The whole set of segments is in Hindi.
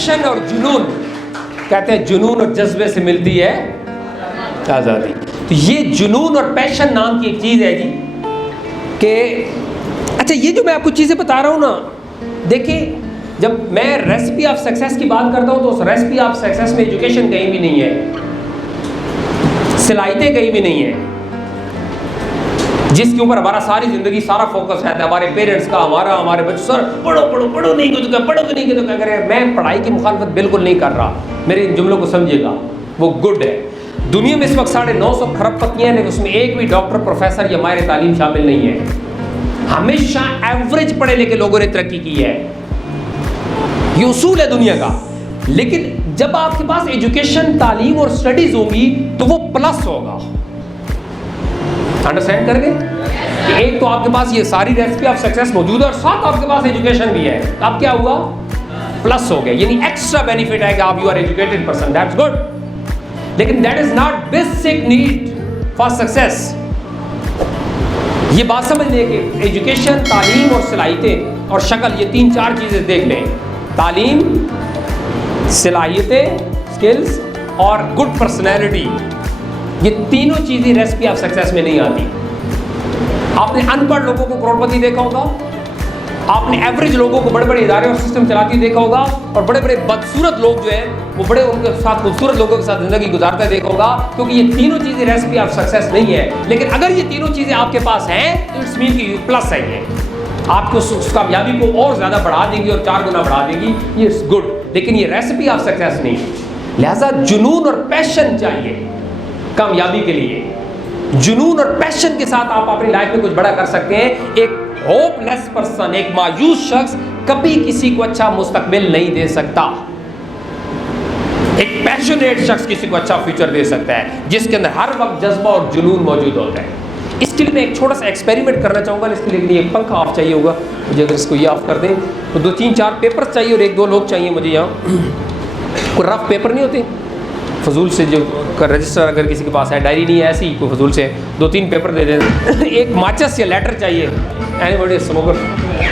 पैशन और जुनून, कहते हैं जुनून और जज्बे से मिलती है आज़ादी। तो ये जुनून और पैशन नाम की एक चीज़ है जी कि अच्छा, ये जो मैं आपको चीज़ें बता रहा हूँ ना, देखिए जब मैं रेसिपी ऑफ सक्सेस की बात करता हूँ तो उस रेसिपी ऑफ सक्सेस में एजुकेशन कहीं भी नहीं है, सलाहियतें कहीं भी नहीं है, जिसके ऊपर हमारा सारी जिंदगी सारा फोकस रहता है, हमारे पेरेंट्स का, हमारे बच्चों, सर पढ़ो पढ़ो पढ़ो, नहीं तो क्या पढ़ो, नहीं तो क्या करें। मैं पढ़ाई की मुखालफत बिल्कुल नहीं कर रहा, मेरे इन जुमलों को समझिएगा, वो गुड है। दुनिया में इस वक्त 950 खरबपतियाँ हैं, लेकिन उसमें एक भी डॉक्टर, प्रोफेसर या माहिर तालीम शामिल नहीं है। हमेशा एवरेज पढ़े लिखे लोगों ने तरक्की की है, ये उसूल है दुनिया का। लेकिन जब आपके पास एजुकेशन, तालीम और स्टडीज होंगी तो वो प्लस होगा। अंडरस्टैंड कर गए कि एक तो आपके पास ये सारी रेसिपी ऑफ सक्सेस मौजूद है और साथ आपके पास एजुकेशन भी है, अब क्या हुआ, प्लस हो गया, यानी एक्स्ट्रा बेनिफिट है कि आप you are educated person, that's good. लेकिन that is not basic need for success. ये बात समझ लें कि एजुकेशन, तालीम और सलाहियतें और शक्ल, ये 3-4 चीजें देख लें, तालीम, सलाहियतें, स्किल्स और गुड पर्सनैलिटी, ये तीनों चीजें रेसिपी ऑफ सक्सेस में नहीं आती। आपने अनपढ़ लोगों को करोड़पति देखा होगा, आपने एवरेज लोगों को बड़े बड़े इदारे और सिस्टम चलाते देखा होगा, और बड़े बड़े बदसूरत लोग जो है वो बड़े उनके साथ खूबसूरत लोगों के साथ जिंदगी गुजारते देखा होगा, क्योंकि ये तीनों चीजें रेसिपी ऑफ सक्सेस नहीं है। लेकिन अगर ये तीनों चीजें आपके पास हैं तो इट्स मीन की प्लस है, ये आपको उस कामयाबी को और ज्यादा बढ़ा देगी और 4 गुना बढ़ा देगी, ये इट्स गुड। लेकिन ये रेसिपी ऑफ सक्सेस नहीं। लिहाजा जुनून और पैशन चाहिए कामयाबी के लिए। जुनून और पैशन के साथ आप अपनी लाइफ में कुछ बड़ा कर सकते हैं। एक होपलेस पर्सन, एक मायूस शख्स कभी किसी को अच्छा मुस्तकबिल नहीं दे सकता। एक पैशनेट शख्स किसी को अच्छा फ्यूचर दे सकता है, जिसके अंदर हर वक्त जज्बा और जुनून मौजूद होता है। इसके लिए मैं एक छोटा सा एक्सपेरिमेंट करना चाहूँगा। इसके लिए एक पंखा ऑफ चाहिए होगा मुझे, अगर इसको ये ऑफ कर दें तो 2-3-4 पेपर्स चाहिए और 1-2 लोग चाहिए मुझे यहाँ। कोई रफ पेपर नहीं होते फजूल से, जो रजिस्टर अगर किसी के पास है, डायरी नहीं है ऐसी कोई फजूल से 2-3 पेपर दे दें। एक माचिस या लेटर चाहिए, एनीबॉडी स्मोकर,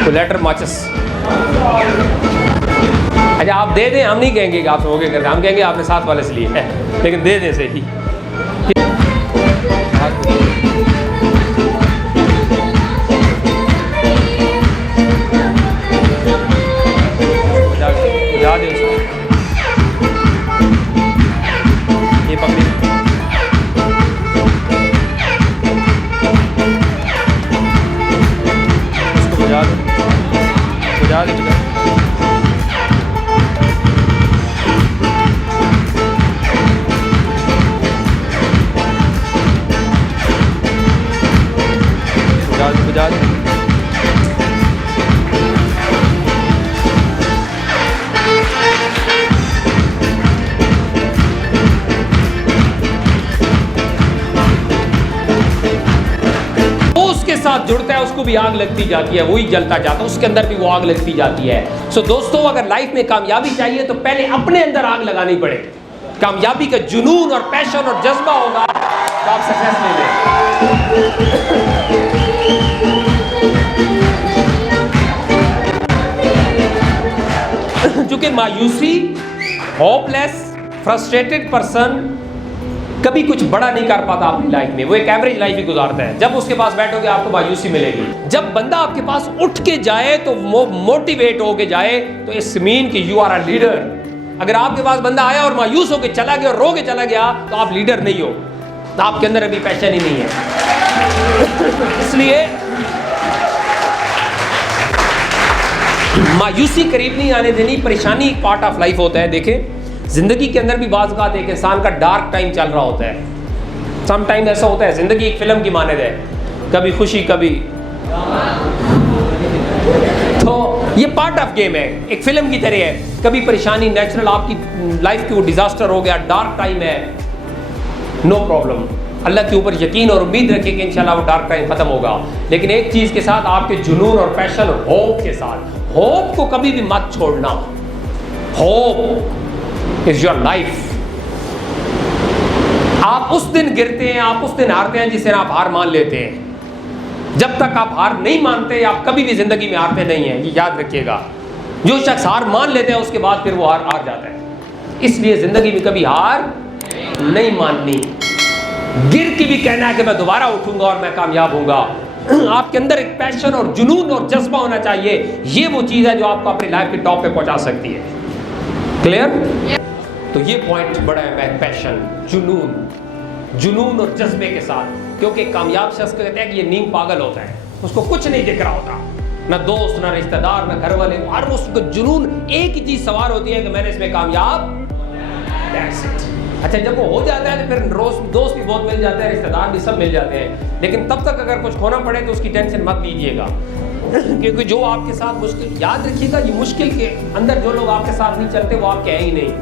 तो लेटर माचिस। अच्छा आप दे दें, हम नहीं कहेंगे कि आप स्मोकिंग करते, हम कहेंगे आपने साथ वाले से लिए है, लेकिन दे दें सही। जुड़ता है उसको भी आग लगती जाती है, वही जलता जाता है, उसके अंदर भी वो आग लगती जाती है। सो दोस्तों, अगर लाइफ में कामयाबी चाहिए तो पहले अपने अंदर आग लगानी पड़े। कामयाबी का जुनून और पैशन और जज्बा होगा तो आप सक्सेस ले लें। चूंकि मायूसी, होपलेस, फ्रस्ट्रेटेड पर्सन कभी कुछ बड़ा नहीं कर पाता अपनी लाइफ में, वो एक एवरेज लाइफ ही गुजारता है। जब उसके पास बैठोगे आपको मायूसी मिलेगी। जब बंदा आपके पास उठ के जाए तो वो मोटिवेट होके जाए, तो इट्स मीन कि यू आर अ लीडर। अगर आपके पास बंदा आया और मायूस होके चला गया और रो के चला गया तो आप लीडर नहीं हो, तो आपके अंदर अभी पैशन ही नहीं है। इसलिए मायूसी करीब नहीं आने देनी। परेशानी एक पार्ट ऑफ लाइफ होता है। देखें, जिंदगी के अंदर भी बाज़ औक़ात एक इंसान का डार्क टाइम चल रहा होता है। सम टाइम ऐसा होता है, जिंदगी एक फिल्म की मानद है, कभी खुशी कभी, तो ये पार्ट ऑफ गेम है, एक फिल्म की तरह है। कभी परेशानी नेचुरल, आपकी लाइफ की वो डिजास्टर हो गया, डार्क टाइम है, नो प्रॉब्लम। अल्लाह के ऊपर यकीन और उम्मीद रखिए कि इंशाल्लाह वो डार्क टाइम खत्म होगा। लेकिन एक चीज के साथ, आपके जुनून और पैशन और होप के साथ, होप को कभी भी मत छोड़ना। Hope is your life. आप उस दिन गिरते हैं, आप उस दिन हारते हैं जिस दिन आप हार मान लेते हैं। जब तक आप हार नहीं मानते, आप कभी भी जिंदगी में हारते नहीं हैं, ये याद रखिएगा। जो शख्स हार मान लेता है उसके बाद फिर वो हार जाता है। इसलिए जिंदगी में कभी हार नहीं माननी, गिर के भी कहना है कि मैं दोबारा उठूंगा और मैं कामयाब होऊंगा। आपके अंदर एक पैशन और जुनून और जज्बा होना चाहिए। ये वो चीज है जो आपको अपनी लाइफ के टॉप पे पहुंचा सकती है। क्लियर? तो ये पॉइंट बड़ा है, पैशन, जुनून और जज्बे के साथ। क्योंकि कामयाब शख्स कहते हैं कि ये नीम पागल होता है, उसको कुछ नहीं दिख रहा होता, ना दोस्त, ना रिश्तेदार, ना घर वाले, और उसको जुनून एक ही चीज सवार होती है कि मैंने इसमें कामयाब। That's it. अच्छा, जब वो हो जाता है तो फिर दोस्त भी बहुत मिल जाते हैं, रिश्तेदार भी सब मिल जाते हैं, लेकिन तब तक अगर कुछ खोना पड़े तो उसकी टेंशन मत लीजिएगा। क्योंकि जो आपके साथ मुश्किल, याद रखिएगा, ये मुश्किल के अंदर जो लोग आपके साथ नहीं चलते वो आपके हैं ही नहीं,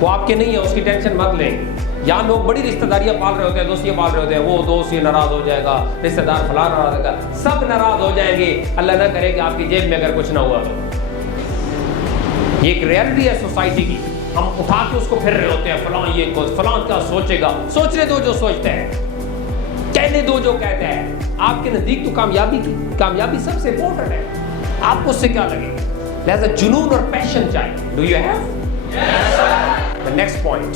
वो आपके नहीं है, उसकी टेंशन मत लें। यहाँ लोग बड़ी रिश्तेदारियां पाल रहे होते हैं, दोस्तियां पाल रहे होते हैं, वो दोस्त ये नाराज हो जाएगा, रिश्तेदार फलां नाराज होगा, सब नाराज हो जाएंगे। अल्लाह ना करे कि आपकी जेब में अगर कुछ ना हुआ तो। ये एक रियलिटी है सोसाइटी की। हम उठा के उसको फिर रहे होते हैं, फलां ये फलां क्या सोचेगा। सोचने दो जो सोचते हैं, कहने दो जो कहते हैं। आपके नजदीक तो कामयाबी सबसे इंपॉर्टेंट है। आपको उससे क्या लगेगा? लिहाजा जुनून और पैशन चाहिए। Do you have? The next point,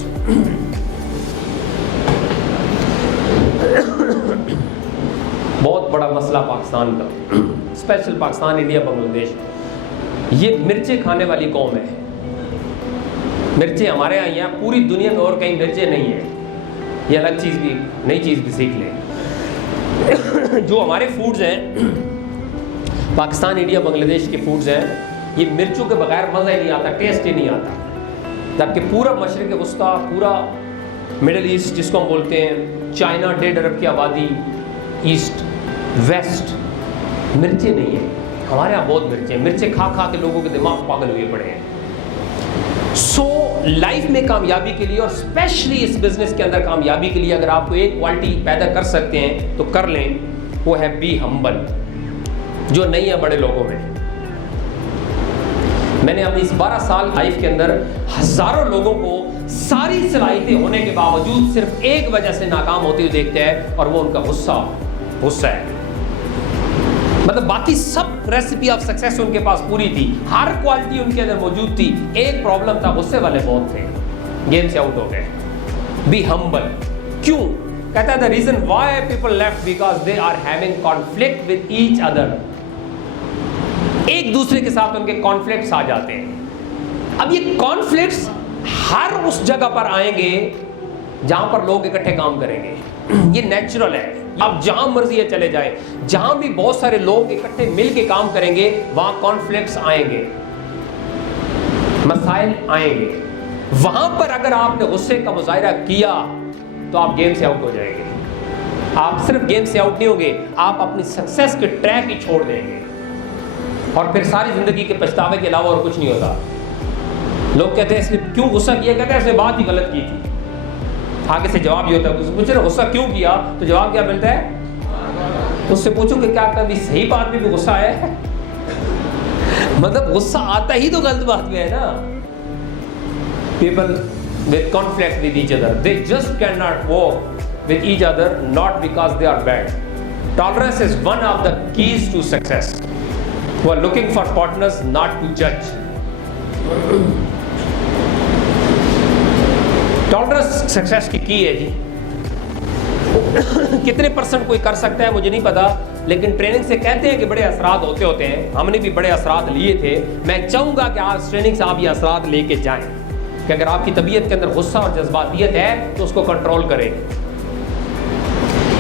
बहुत बड़ा मसला पाकिस्तान का, स्पेशल पाकिस्तान, इंडिया, बांग्लादेश, ये मिर्चें खाने वाली कौम है। मिर्चें हमारे यहाँ हैं, पूरी दुनिया में और कहीं मिर्चें नहीं है। ये अलग चीज़ भी, नई चीज़ भी सीख लें। जो हमारे फूड्स हैं, पाकिस्तान, इंडिया, बांग्लादेश के फूड्स हैं, ये मिर्चों के बगैर मज़ा ही नहीं आता, टेस्ट ही नहीं आता। जबकि पूरा मशरिक़ वस्ता, पूरा मिडल ईस्ट जिसको हम बोलते हैं, चाइना, 1.5 अरब की आबादी, ईस्ट वेस्ट, मिर्चें नहीं है। हमारे यहाँ बहुत मिर्चें खा खा के लोगों के दिमाग पागल हुए पड़े हैं। सो लाइफ में कामयाबी के लिए और स्पेशली इस बिजनेस के अंदर कामयाबी के लिए अगर आपको एक क्वालिटी पैदा कर सकते हैं तो कर लें, वो है बी हम्बल, जो नहीं है बड़े लोगों में। मैंने अपनी इस 12 साल लाइफ के अंदर हजारों लोगों को सारी सलाहियतें होने के बावजूद सिर्फ एक वजह से नाकाम होते हुए देखते हैं, और वो उनका गुस्सा है। मतलब बाकी सब रेसिपी ऑफ सक्सेस उनके पास पूरी थी, हर क्वालिटी उनके अंदर मौजूद थी, एक प्रॉब्लम था, गुस्से वाले बहुत थे, गेम से आउट हो गए। Be humble. क्यों? कहता है the reason why people left because they are having conflict with each other. एक दूसरे के साथ उनके कॉन्फ्लिक्ट्स आ जाते हैं। अब ये कॉन्फ्लिक्ट्स हर उस जगह पर आएंगे जहां पर लोग इकट्ठे काम करेंगे। ये नेचुरल है। आप जहां मर्जी है चले जाएं, जहां भी बहुत सारे लोग इकट्ठे मिल के काम करेंगे वहां कॉन्फ्लिक्ट्स आएंगे, मसाइल आएंगे। वहां पर अगर आपने गुस्से का मुजाहिरा किया तो आप गेम से आउट हो जाएंगे। आप सिर्फ गेम से आउट नहीं होंगे, आप अपनी सक्सेस के ट्रैक ही छोड़ देंगे, और फिर सारी जिंदगी के पछतावे के अलावा और कुछ नहीं होता। लोग कहते हैं इसने क्यों गुस्सा किया, कहते हैं इसने बात ही गलत की थी। आगे से जवाब ये होता है, पूछे ना गुस्सा क्यों किया, तो जवाब क्या मिलता है? उससे पूछो कि क्या कभी सही बात में भी गुस्सा आया है? मतलब गुस्सा आता ही तो गलत बात में है ना। People with conflict with each other, they just can not work with each other, not because they are bad. Tolerance is one of the keys to success. who are looking for partners, not to judge. Tolerance success key है जी। कितने % कोई कर सकता है मुझे नहीं पता, लेकिन ट्रेनिंग से कहते हैं कि बड़े असरात होते हैं। हमने भी बड़े असरात लिए थे। मैं चाहूँगा कि आज ट्रेनिंग से आप ये असरात लेके जाएं कि अगर आपकी तबीयत के अंदर गुस्सा और जज्बातियत है तो उसको कंट्रोल करें।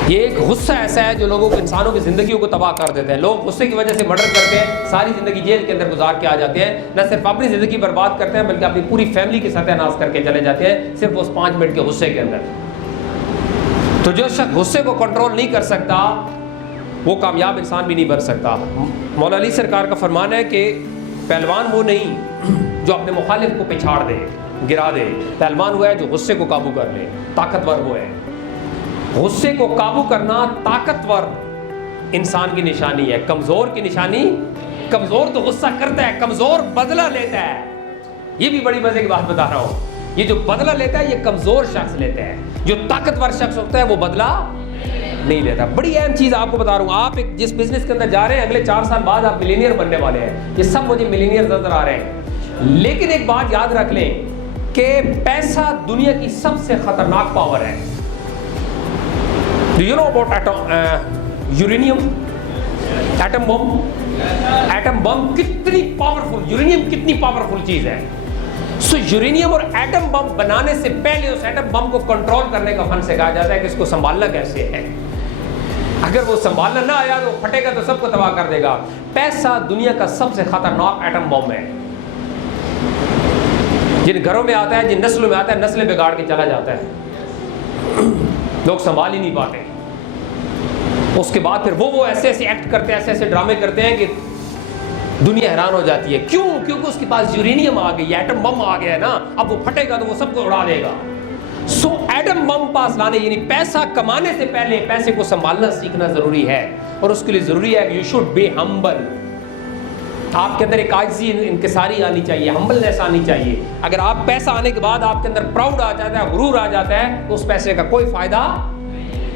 ये एक गुस्सा ऐसा है जो लोगों को, इंसानों की ज़िंदगियों को तबाह कर देते हैं। लोग गुस्से की वजह से मर्डर करते हैं, सारी ज़िंदगी जेल के अंदर गुजार के आ जाते हैं। न सिर्फ अपनी ज़िंदगी बर्बाद करते हैं बल्कि अपनी पूरी फैमिली के सत्यानाश करके चले जाते हैं सिर्फ उस 5 मिनट के गुस्से के अंदर। तो जो शख्स गुस्से को कंट्रोल नहीं कर सकता वो कामयाब इंसान भी नहीं बन सकता। मौला अली सरकार का फरमान है कि पहलवान वो नहीं जो अपने मुखालिफ को पिछाड़ दे, गिरा दे। पहलवान हुआ है जो गुस्से को काबू कर ले, ताकतवर वो है। गुस्से को काबू करना ताकतवर इंसान की निशानी है, कमजोर की निशानी। कमजोर तो गुस्सा करता है, कमजोर बदला लेता है। ये भी बड़ी मजे की बात बता रहा हूं। ये जो बदला लेता है ये कमजोर शख्स लेता है, जो ताकतवर शख्स होता है वो बदला नहीं लेता। बड़ी अहम चीज़ आपको बता रहा हूँ, आप एक जिस बिजनेस के अंदर जा रहे हैं अगले 4 साल बाद आप मिलीनियर बनने वाले हैं। ये सब मुझे मिलीनियर नजर आ रहे हैं। लेकिन एक बात याद रख लें कि पैसा दुनिया की सबसे खतरनाक पावर है। Do you know about uranium, atom bomb? Atom bomb कितनी पावरफुल, यूरेनियम कितनी पावरफुल चीज है। सो यूरेनियम और एटम बम बनाने से पहले उस एटम बम को कंट्रोल करने का फन सिखाया जाता है कि इसको संभालना कैसे है। अगर वो संभालना ना आया तो फटेगा तो सबको तबाह कर देगा। पैसा दुनिया का सबसे खतरनाक एटम बम है। जिन घरों में आता है, जिन नस्लों में आता है, नस्लें बिगाड़ के चला जाता है। लोग संभाल ही नहीं पाते। उसके बाद फिर वो ऐसे ऐसे एक्ट करते हैं, ऐसे ऐसे ड्रामे करते हैं कि दुनिया हैरान हो जाती है। क्यों? क्योंकि उसके पास यूरेनियम आ गई, एटम बम आ गया है ना, अब वो फटेगा तो वो सबको उड़ा देगा। सो एटम बम पास लाने यानी पैसा कमाने से पहले पैसे को संभालना सीखना जरूरी है। और उसके लिए जरूरी है यू शुड बी हम्बल। आपके अंदर एक आजिज़ी, इंकिसारी आनी चाहिए, हम्बलनेस आनी चाहिए। अगर आप पैसा आने के बाद आपके अंदर प्राउड आ जाता है, गुरूर आ जाता है, तो उस पैसे का कोई फायदा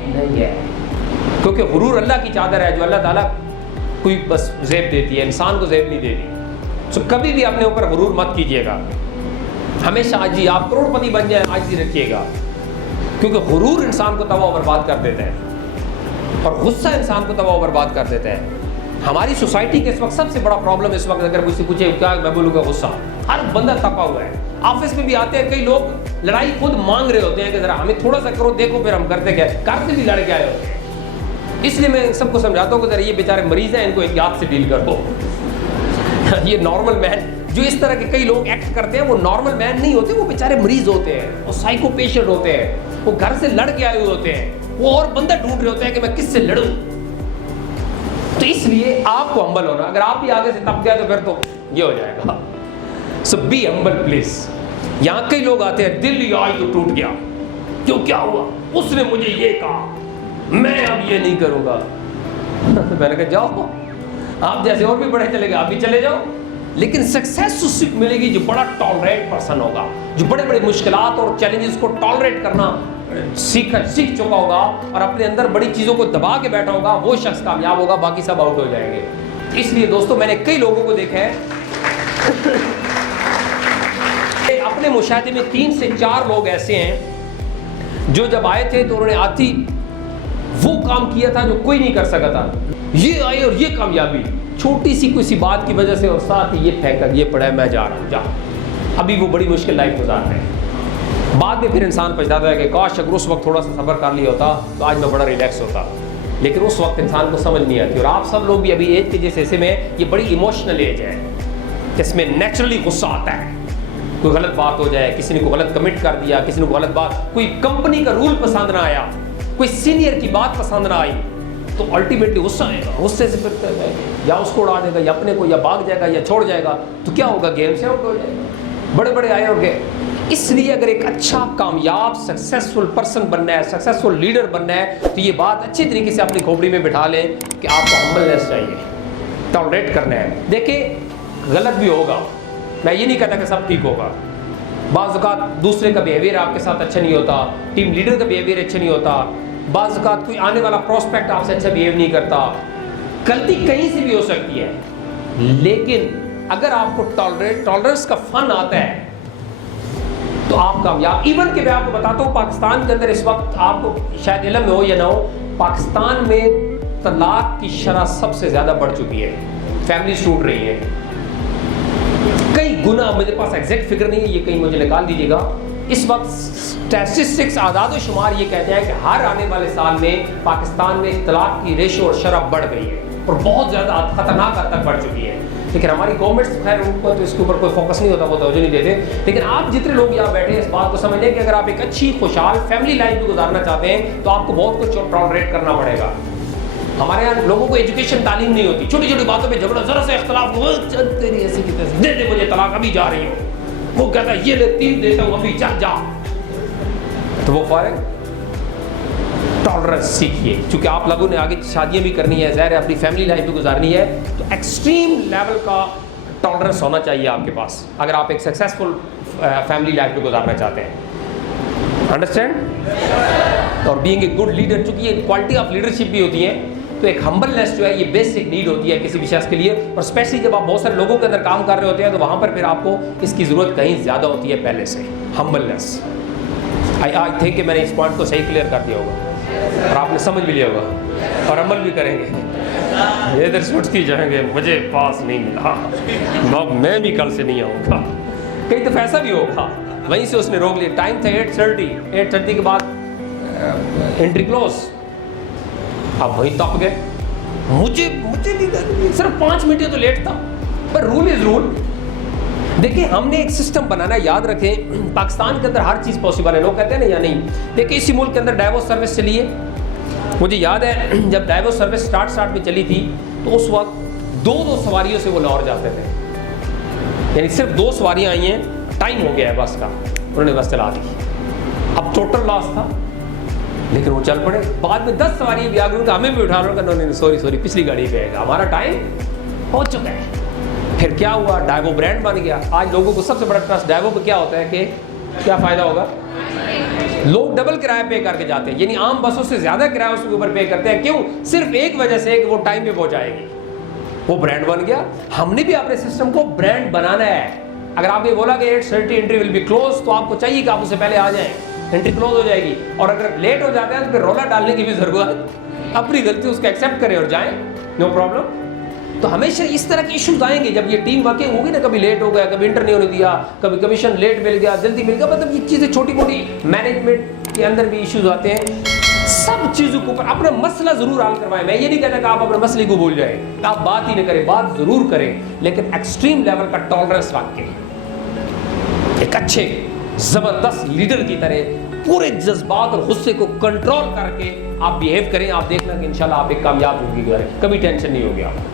नहीं है। क्योंकि गुरूर अल्लाह की चादर है जो अल्लाह ताला कोई बस ज़ेब देती है, इंसान को ज़ेब नहीं देती। सो कभी भी अपने ऊपर गुरूर मत कीजिएगा। हमेशा आजी, आप करोड़पति बन जाए, आजी रखिएगा। क्योंकि गुरूर इंसान को तबाह बर्बाद कर देता है और गुस्सा इंसान को तबाह बर्बाद कर देता है। हमारी सोसाइटी के इस वक्त सबसे बड़ा प्रॉब्लम इस वक्त, अगर मुझसे पूछे क्या, मैं बोलूँगा गुस्सा। हर बंदा तपा हुआ है। ऑफिस में भी आते हैं कई लोग, लड़ाई खुद मांग रहे होते हैं कि जरा हमें थोड़ा सा करो, देखो फिर हम करते क्या, करते भी लड़ के आए होते हैं। इसलिए मैं सबको समझाता हूँ कि जरा ये बेचारे मरीज हैं, इनको एहतियात से डील करो। ये नॉर्मल मैन जो इस तरह के कई लोग एक्ट करते हैं, वो नॉर्मल मैन नहीं होते, वो बेचारे मरीज होते हैं, वो साइको पेशेंट होते हैं, वो घर से लड़ के आए हुए होते हैं, वो और बंदा ढूंढ रहे होते हैं कि मैं किससे लड़ूं। तो इसलिए आपको हम्बल होना। अगर आप भी आगे से तप गया तो फिर तो ये हो जाएगा। सो बी हम्बल प्लीज। यहाँ कई लोग आते हैं, दिल ही आज तो टूट गया, क्यों, क्या हुआ, उसने मुझे ये कहा, मैं अब ये नहीं करूंगा। मैंने कहा जाओ, आप जैसे और भी बड़े चले गए, आप भी चले जाओ। लेकिन सक्सेस उससे मिलेगी जो बड़ा टॉलरेट पर्सन होगा, जो बड़े बड़े मुश्किलात और चैलेंजेस को टॉलरेट करना सीख चुका होगा और अपने अंदर बड़ी चीज़ों को दबा के बैठा होगा, वो शख्स कामयाब होगा, बाकी सब आउट हो जाएंगे। इसलिए दोस्तों, मैंने कई लोगों को देखा है अपने मुशाहिदे में 3 से 4 लोग ऐसे हैं जो जब आए थे तो उन्होंने आती वो काम किया था जो कोई नहीं कर सका था। ये आए और ये कामयाबी छोटी सी किसी बात की वजह से, और साथ ही ये फेंक ये पड़ा है, मैं जा रहा हूँ, जा। अभी वो बड़ी मुश्किल लाइफ गुजार रहे हैं। बाद में फिर इंसान पछताता है कि काश अगर उस वक्त थोड़ा सा सब्र कर लिया होता तो आज मैं बड़ा रिलैक्स होता। लेकिन उस वक्त इंसान को समझ नहीं आती। और आप सब लोग भी अभी एज के जिस हिस्से में, ये बड़ी इमोशनल एज है, जिसमें नेचुरली गुस्सा आता है। कोई गलत बात हो जाए, किसी ने कोई गलत कमिट कर दिया, किसी ने कोई गलत बात, कोई कंपनी का रूल पसंद ना आया, कोई सीनियर की बात पसंद ना आई, तो अल्टीमेटली गुस्सा आएगा। गुस्से से फिर या उसको उड़ा देगा, या अपने को, या भाग जाएगा, या छोड़ जाएगा। तो क्या होगा, गेम से आउट हो जाएगा। बड़े बड़े आए होंगे। इसलिए अगर एक अच्छा कामयाब सक्सेसफुल पर्सन बनना है, सक्सेसफुल लीडर बनना है, तो ये बात अच्छी तरीके से अपनी खोपड़ी में बिठा लें कि आपको हम्बलनेस चाहिए, टॉलरेट करना है। देखिए, गलत भी होगा, मैं ये नहीं कहता कि सब ठीक होगा। बाज़ औक़ात दूसरे का बिहेवियर आपके साथ अच्छा नहीं होता, टीम लीडर का बिहेवियर अच्छा नहीं होता, बाज़ औक़ात कोई आने वाला प्रोस्पेक्ट आपसे अच्छा बिहेव नहीं करता, गलती कहीं से भी हो सकती है। लेकिन अगर आपको टॉलरेंस का फन आता है तो आप कामयाब। इवन कि मैं आपको बताता हूँ, पाकिस्तान के अंदर इस वक्त, आपको शायद इल्म हो या ना हो, पाकिस्तान में तलाक की शरह सबसे ज़्यादा बढ़ चुकी है। फैमिलीज टूट रही है कई गुना। मेरे पास एग्जैक्ट फिगर नहीं है, ये कहीं मुझे निकाल दीजिएगा। इस वक्त स्टैटिस्टिक्स, आदाद शुमार ये कहते हैं कि हर आने वाले साल में पाकिस्तान में तलाक की रेशो और शरह बढ़ गई है और बहुत ज़्यादा खतरनाक हद तक बढ़ चुकी है। लेकिन हमारी गवर्नमेंट्स खैर उनको तो इसके ऊपर कोई फोकस नहीं होता, वो तवज्जो नहीं देते। लेकिन आप जितने लोग यहाँ बैठे हैं, इस बात को समझ लें कि अगर आप एक अच्छी खुशहाल फैमिली लाइफ भी गुजारना चाहते हैं तो आपको बहुत कुछ टॉलरेट करना पड़ेगा। हमारे यहाँ लोगों को एजुकेशन तालीम नहीं होती, छोटी छोटी बातों पे झगड़ा, जरा सा इख्तलाफ, तेरी ऐसी की तैसी, दे दे मुझे तलाक, अभी जा रही हो। वो कहता है ये ले 3 देता हूँ, अभी चल जा। तो वो फर्क, टॉलरेंस सीखिए। क्योंकि आप लोगों ने आगे शादियाँ भी करनी है, ज़ाहिर है अपनी फैमिली लाइफ भी गुजारनी है, तो एक्सट्रीम लेवल का टॉलरेंस होना चाहिए आपके पास अगर आप एक सक्सेसफुल फैमिली लाइफ भी गुजारना चाहते हैं। अंडरस्टैंड। और बीइंग ए गुड लीडर, चूंकि ये क्वालिटी ऑफ लीडरशिप भी होती है, तो एक हम्बलनेस जो है ये बेसिक नीड होती है किसी भी शख्स के लिए। और स्पेशली जब आप बहुत सारे लोगों के अंदर काम कर रहे होते हैं तो वहाँ पर फिर आपको इसकी ज़रूरत कहीं ज़्यादा होती है पहले से, हम्बलनेस। आई थिंक कि मैंने इस पॉइंट को सही क्लियर कर दिया होगा और आपने समझ भी लिया होगा और अमल भी करेंगे। इधर सोचती जाएंगे मुझे पास नहीं मिला, मैं भी कल से नहीं आऊँगा। कई दफ़ा ऐसा भी होगा, वहीं से उसने रोक लिया। टाइम था 8:30 के बाद एंट्री क्लोज, आप वहीं तप गए। मुझे नहीं, सिर्फ 5 मिनट तो लेट था, पर रूल इज रूल। देखिए हमने एक सिस्टम बनाना, याद रखें पाकिस्तान के अंदर हर चीज़ पॉसिबल है। लोग कहते हैं ना या नहीं। देखिए इसी मुल्क के अंदर डाइवोर्स सर्विस चली है। मुझे याद है जब डाइवोर्स सर्विस स्टार्ट में चली थी तो उस वक्त 2 सवारियों से वो लाहौर जाते थे, यानी सिर्फ 2 सवारियाँ आई हैं, टाइम हो गया है बस का, उन्होंने बस चला दी। अब टोटल लॉस था, लेकिन वो चल पड़े। बाद में 10 सवारी भी आ गई, उनका हमें भी उठा रहा, नहीं सॉरी पिछली गाड़ी पे आएगा, हमारा टाइम हो चुका है। फिर क्या हुआ, डाइवो ब्रांड बन गया। आज लोगों को सबसे बड़ा ट्रस्ट डाइवो पे क्या होता है कि क्या फ़ायदा होगा, लोग डबल किराया पे करके जाते हैं, यानी आम बसों से ज़्यादा किराया उसके ऊपर पे करते हैं। क्यों? सिर्फ एक वजह से कि वो टाइम पे पहुँचाएगी, वो ब्रांड बन गया। हमने भी अपने सिस्टम को ब्रांड बनाना है। अगर आपने बोला कि 8:30 एंट्री विल बी क्लोज, तो आपको चाहिए कि आप उससे पहले आ जाएं, एंट्री क्लोज हो जाएगी। और अगर लेट हो जाता है तो फिर रोला डालने की भी जरूरत, अपनी गलती उसको एक्सेप्ट करें और जाएं, नो प्रॉब्लम। तो हमेशा इस तरह के इश्यूज आएंगे जब ये टीम वर्किंग होगी ना। कभी लेट हो गया, कभी इंटर नहीं होने दिया, कभी कमीशन लेट मिल गया, जल्दी मिल गया, मतलब ये चीज़ें छोटी मोटी मैनेजमेंट के अंदर भी इश्यूज आते हैं। सब चीज़ों के ऊपर अपना मसला जरूर हल करवाएं। मैं ये नहीं कहता कि आप अपने मसले को भूल जाएं, आप बात ही नहीं करें, बात जरूर करें, लेकिन एक्सट्रीम लेवल का टॉलरेंस रख के एक अच्छे जबरदस्त लीडर की तरह पूरे जज्बात और गुस्से को कंट्रोल करके आप बिहेव करें। आप देखना कि इंशाल्लाह आप एक कामयाब जिंदगी गुजारें, कभी टेंशन नहीं होगी आपको।